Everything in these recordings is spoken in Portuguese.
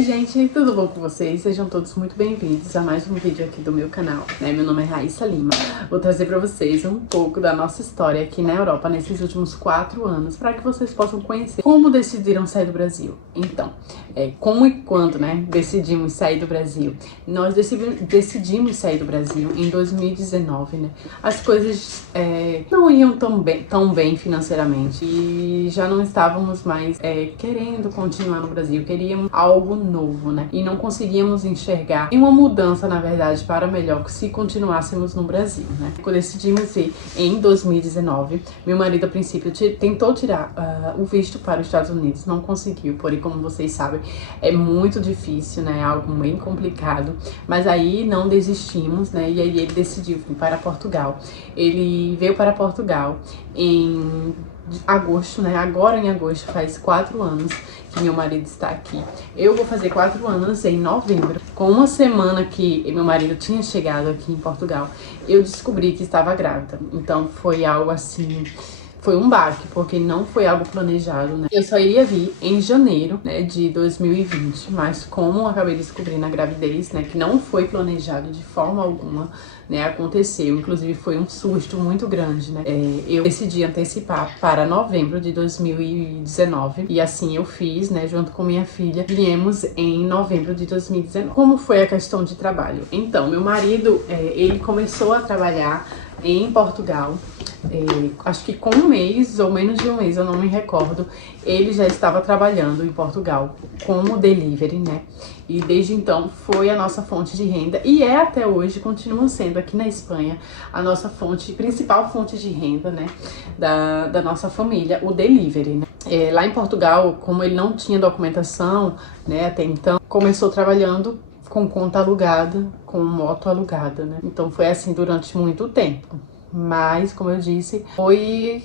Oi gente, tudo bom com vocês? Sejam todos muito bem-vindos a mais um vídeo aqui do meu canal, né? Meu nome é Raíssa Lima. Vou trazer pra vocês um pouco da nossa história aqui na Europa nesses últimos 4 anos, para que vocês possam conhecer como decidiram sair do Brasil. Então, como e quando, né, decidimos sair do Brasil? Nós decidimos sair do Brasil em 2019, né? As coisas não iam tão bem financeiramente e já não estávamos mais querendo continuar no Brasil, queríamos algo novo, né? E não conseguíamos enxergar uma mudança, na verdade, para melhor se continuássemos no Brasil, né? Quando decidimos ir em 2019, meu marido, a princípio, tentou tirar o visto para os Estados Unidos, não conseguiu, porém, como vocês sabem, é muito difícil, né? É algo bem complicado, mas aí não desistimos, né? E aí ele decidiu vir para Portugal. Ele veio para Portugal em agosto, né? Agora em agosto faz 4 anos que meu marido está aqui. Eu vou fazer 4 anos em novembro. Com uma semana que meu marido tinha chegado aqui em Portugal, eu descobri que estava grávida. Então foi algo assim, foi um baque, porque não foi algo planejado, né? Eu só iria vir em janeiro, né, de 2020, mas como eu acabei descobrindo a gravidez, né, que não foi planejado de forma alguma, né, aconteceu. Inclusive foi um susto muito grande, né? Eu decidi antecipar para novembro de 2019 e assim eu fiz, né, junto com minha filha. Viemos em novembro de 2019. Como foi a questão de trabalho? Então, meu marido, ele começou a trabalhar em Portugal, acho que com um mês ou menos de um mês, eu não me recordo, ele já estava trabalhando em Portugal como delivery, né? E desde então foi a nossa fonte de renda e até hoje, continua sendo aqui na Espanha a nossa principal fonte de renda, né? Da nossa família, o delivery, né? Lá em Portugal, como ele não tinha documentação, né, até então, começou trabalhando com conta alugada, com moto alugada, né? Então foi assim durante muito tempo. Mas, como eu disse, foi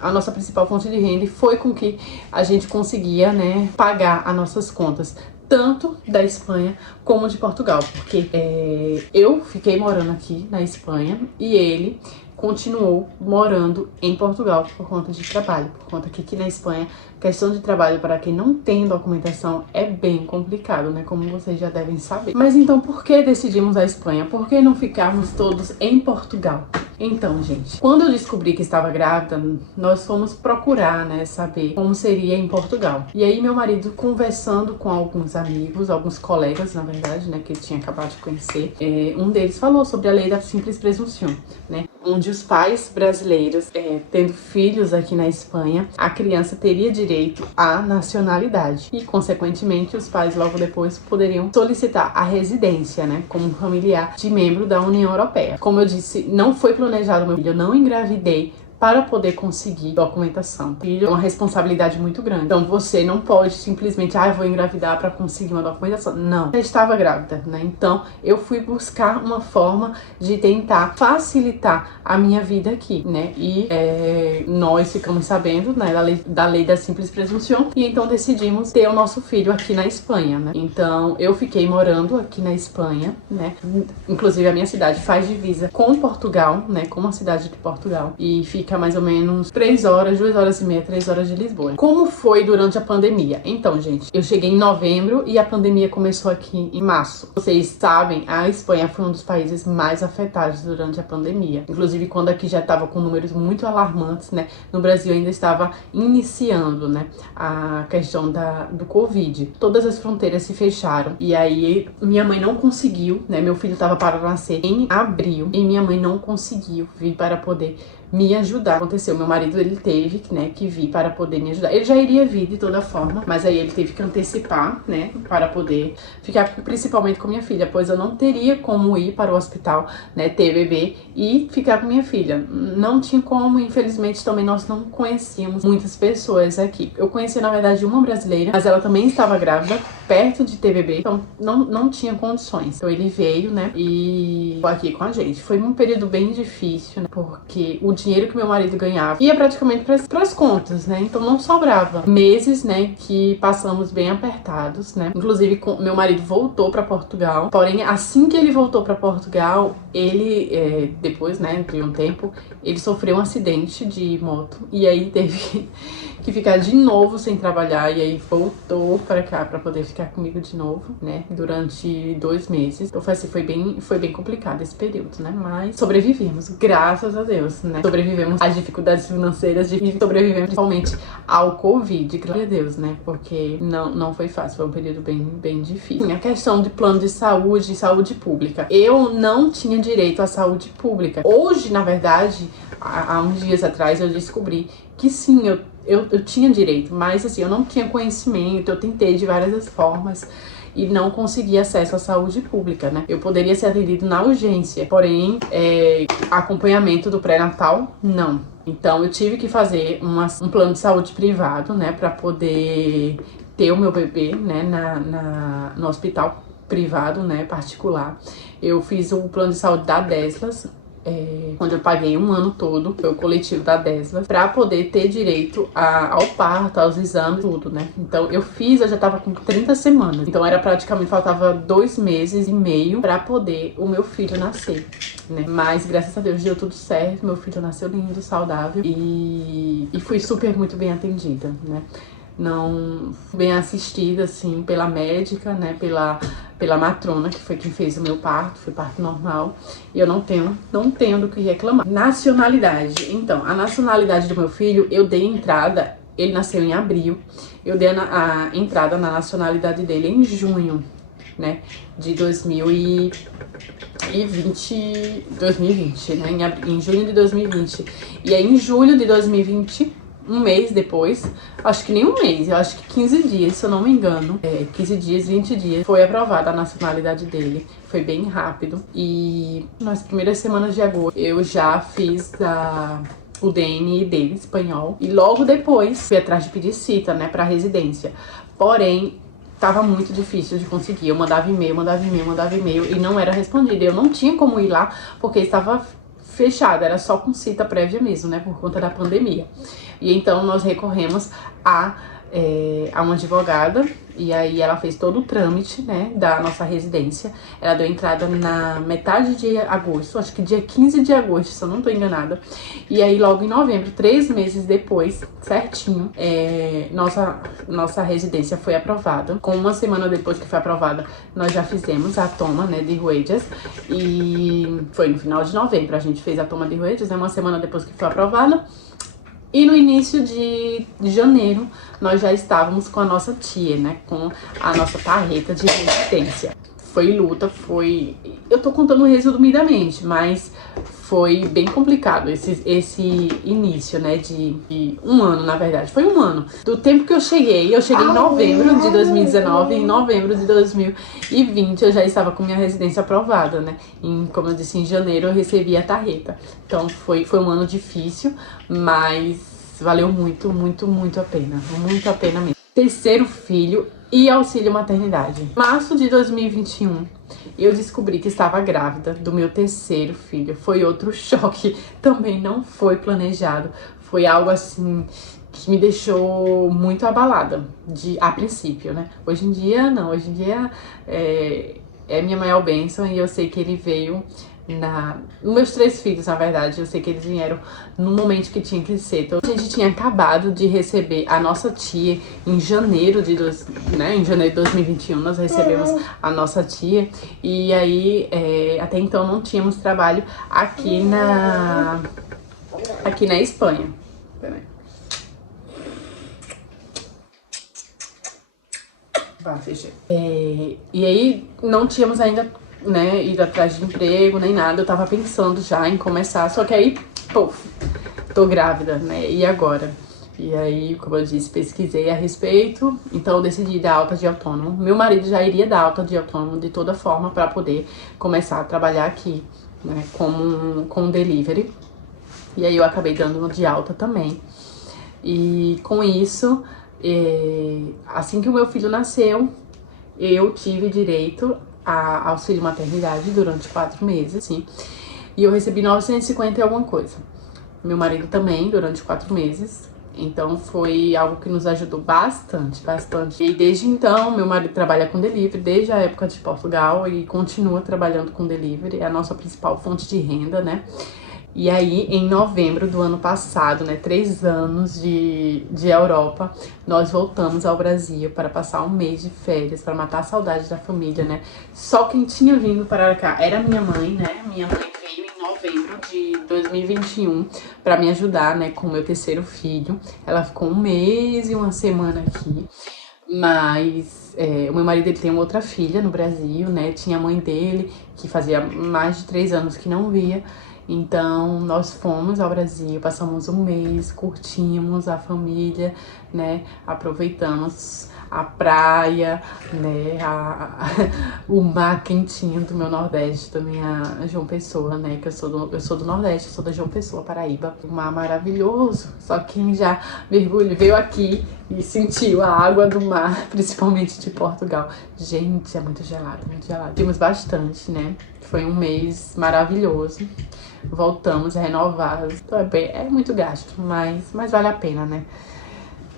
a nossa principal fonte de renda e foi com que a gente conseguia, né, pagar as nossas contas, tanto da Espanha como de Portugal, porque eu fiquei morando aqui na Espanha e ele continuou morando em Portugal por conta de trabalho, por conta que aqui na Espanha, questão de trabalho para quem não tem documentação é bem complicado, né, como vocês já devem saber. Mas então, por que decidimos a Espanha? Por que não ficarmos todos em Portugal? Então, gente, quando eu descobri que estava grávida, nós fomos procurar, né, saber como seria em Portugal. E aí meu marido, conversando com alguns amigos, alguns colegas, na verdade, né, que ele tinha acabado de conhecer, um deles falou sobre a lei da simples presunção, né, onde os pais brasileiros, tendo filhos aqui na Espanha, a criança teria direito à nacionalidade e, consequentemente, os pais logo depois poderiam solicitar a residência, né, como familiar de membro da União Europeia. Como eu disse, não foi planejado meu filho, eu não engravidei para poder conseguir documentação. Filho é uma responsabilidade muito grande. Então você não pode simplesmente, eu vou engravidar para conseguir uma documentação. Não. Eu estava grávida, né? Então eu fui buscar uma forma de tentar facilitar a minha vida aqui, né? E nós ficamos sabendo, né, da lei da simples presunção e então decidimos ter o nosso filho aqui na Espanha, né? Então eu fiquei morando aqui na Espanha, né? Inclusive a minha cidade faz divisa com Portugal, né? Com a cidade de Portugal e fica mais ou menos 3 horas, 2 horas e meia, 3 horas de Lisboa. Como foi durante a pandemia? Então, gente, eu cheguei em novembro e a pandemia começou aqui em março. Vocês sabem, a Espanha foi um dos países mais afetados durante a pandemia. Inclusive, quando aqui já estava com números muito alarmantes, né? No Brasil ainda estava iniciando, né, a questão do Covid. Todas as fronteiras se fecharam e aí minha mãe não conseguiu, né? Meu filho estava para nascer em abril e minha mãe não conseguiu vir para poder me ajudar. Aconteceu, meu marido, ele teve, né, que vir para poder me ajudar. Ele já iria vir de toda forma, mas aí ele teve que antecipar, né, para poder ficar principalmente com minha filha, pois eu não teria como ir para o hospital, né, ter bebê e ficar com minha filha. Não tinha como, infelizmente também nós não conhecíamos muitas pessoas aqui. Eu conheci, na verdade, uma brasileira, mas ela também estava grávida, perto de ter bebê, então não tinha condições. Então ele veio, né, e ficou aqui com a gente. Foi um período bem difícil, né, porque o dinheiro que meu marido ganhava ia praticamente para as contas, né? Então não sobrava. Meses, né, que passamos bem apertados, né? Inclusive, meu marido voltou para Portugal. Porém, assim que ele voltou para Portugal, ele, depois, né, de um tempo, ele sofreu um acidente de moto e aí teve que ficar de novo sem trabalhar e aí voltou para cá para poder ficar comigo de novo, né, durante 2 meses. Então foi assim, foi bem complicado esse período, né, mas sobrevivemos, graças a Deus, né. Sobrevivemos às dificuldades financeiras e sobrevivemos principalmente ao Covid, graças a Deus, né, porque não foi fácil, foi um período bem difícil. A questão de plano de saúde e saúde pública. Eu não tinha direito à saúde pública. Hoje, na verdade, há uns dias atrás eu descobri que sim, eu tinha direito, mas assim, eu não tinha conhecimento, eu tentei de várias formas e não consegui acesso à saúde pública, né? Eu poderia ser atendido na urgência, porém, acompanhamento do pré-natal, não. Então, eu tive que fazer um plano de saúde privado, né, para poder ter o meu bebê, né, no hospital privado, né, particular. Eu fiz o plano de saúde da Deslas, onde eu paguei um ano todo, foi o coletivo da Deslas, pra poder ter direito ao parto, aos exames, tudo, né? Então eu já tava com 30 semanas, então era praticamente, faltava 2 meses e meio pra poder o meu filho nascer, né? Mas graças a Deus deu tudo certo, meu filho nasceu lindo, saudável e fui muito bem atendida, né? Não bem assistida, assim, pela médica, né, pela matrona, que foi quem fez o meu parto, foi parto normal, e eu não tenho do que reclamar. Nacionalidade. Então, a nacionalidade do meu filho, eu dei entrada, ele nasceu em abril, eu dei a entrada na nacionalidade dele em junho, né, de 2020, né, em junho de 2020. E aí, em julho de 2020, um mês depois, acho que nem um mês, eu acho que 15 dias, se eu não me engano, 15 dias, 20 dias, foi aprovada a nacionalidade dele. Foi bem rápido. E nas primeiras semanas de agosto, eu já fiz o DNI dele, espanhol. E logo depois, fui atrás de pedir cita, né, pra residência. Porém, tava muito difícil de conseguir. Eu mandava e-mail e não era respondido. Eu não tinha como ir lá, porque estava fechada, era só com cita prévia mesmo, né, por conta da pandemia. E então nós recorremos a uma advogada, e aí ela fez todo o trâmite, né, da nossa residência. Ela deu entrada na metade de agosto, acho que dia 15 de agosto, se eu não tô enganada. E aí logo em novembro, 3 meses depois, certinho, nossa residência foi aprovada. Com uma semana depois que foi aprovada, nós já fizemos a toma, né, de Huellas, e foi no final de novembro, a gente fez a toma de Huellas, né, uma semana depois que foi aprovada. E no início de janeiro, nós já estávamos com a nossa tia, né? Com a nossa tarreta de residência. Foi luta, eu tô contando resumidamente, mas foi bem complicado esse início, né? De um ano, na verdade. Foi um ano. Do tempo que eu cheguei em novembro de 2019, em novembro de 2020 eu já estava com minha residência aprovada, né? Como eu disse, em janeiro eu recebi a tarreta. Então foi um ano difícil, mas valeu muito a pena. Muito a pena mesmo. Terceiro filho e auxílio maternidade. Em março de 2021, eu descobri que estava grávida do meu terceiro filho. Foi outro choque, também não foi planejado. Foi algo assim que me deixou muito abalada, a princípio, né? Hoje em dia, não. Hoje em dia é minha maior bênção e eu sei que ele veio meus 3 filhos, na verdade, eu sei que eles vieram no momento que tinha que ser. Então, a gente tinha acabado de receber a nossa tia em janeiro de 2021, nós recebemos a nossa tia. E aí, até então, não tínhamos trabalho aqui na Espanha. Peraí. Fechei. E aí, não tínhamos ainda, né, ir atrás de emprego, nem nada. Eu tava pensando já em começar, só que aí, tô grávida, né, e agora? E aí, como eu disse, pesquisei a respeito, então eu decidi dar alta de autônomo. Meu marido já iria dar alta de autônomo de toda forma para poder começar a trabalhar aqui, né, com delivery. E aí eu acabei dando de alta também. E com isso, assim que o meu filho nasceu, eu tive direito a auxílio maternidade durante 4 meses, sim. E eu recebi 950 e alguma coisa. Meu marido também, durante 4 meses. Então foi algo que nos ajudou bastante. E desde então, meu marido trabalha com delivery, desde a época de Portugal, e continua trabalhando com delivery. É a nossa principal fonte de renda, né? E aí, em novembro do ano passado, né, 3 anos de Europa, nós voltamos ao Brasil para passar um mês de férias, para matar a saudade da família, né? Só quem tinha vindo para cá era minha mãe, né? Minha mãe veio em novembro de 2021 para me ajudar, né, com o meu terceiro filho. Ela ficou um mês e uma semana aqui. Mas o meu marido ele tem uma outra filha no Brasil, né? Tinha a mãe dele, que fazia mais de 3 anos que não via. Então, nós fomos ao Brasil, passamos um mês, curtimos a família, né? Aproveitamos a praia, né? O mar quentinho do meu Nordeste, da minha João Pessoa, né? Que eu sou do Nordeste, eu sou da João Pessoa, Paraíba. Um mar maravilhoso, só quem já veio aqui e sentiu a água do mar, principalmente de Portugal. Gente, é muito gelado, muito gelado. Vimos bastante, né? Foi um mês maravilhoso. Voltamos renovados. Então é muito gasto, mas vale a pena, né?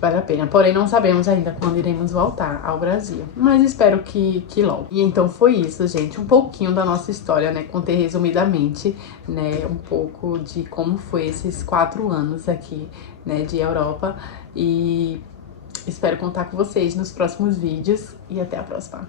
Vale a pena. Porém, não sabemos ainda quando iremos voltar ao Brasil. Mas espero que logo. E então foi isso, gente. Um pouquinho da nossa história, né? Contei resumidamente, né? Um pouco de como foi esses 4 anos aqui, né? De Europa. E espero contar com vocês nos próximos vídeos. E até a próxima.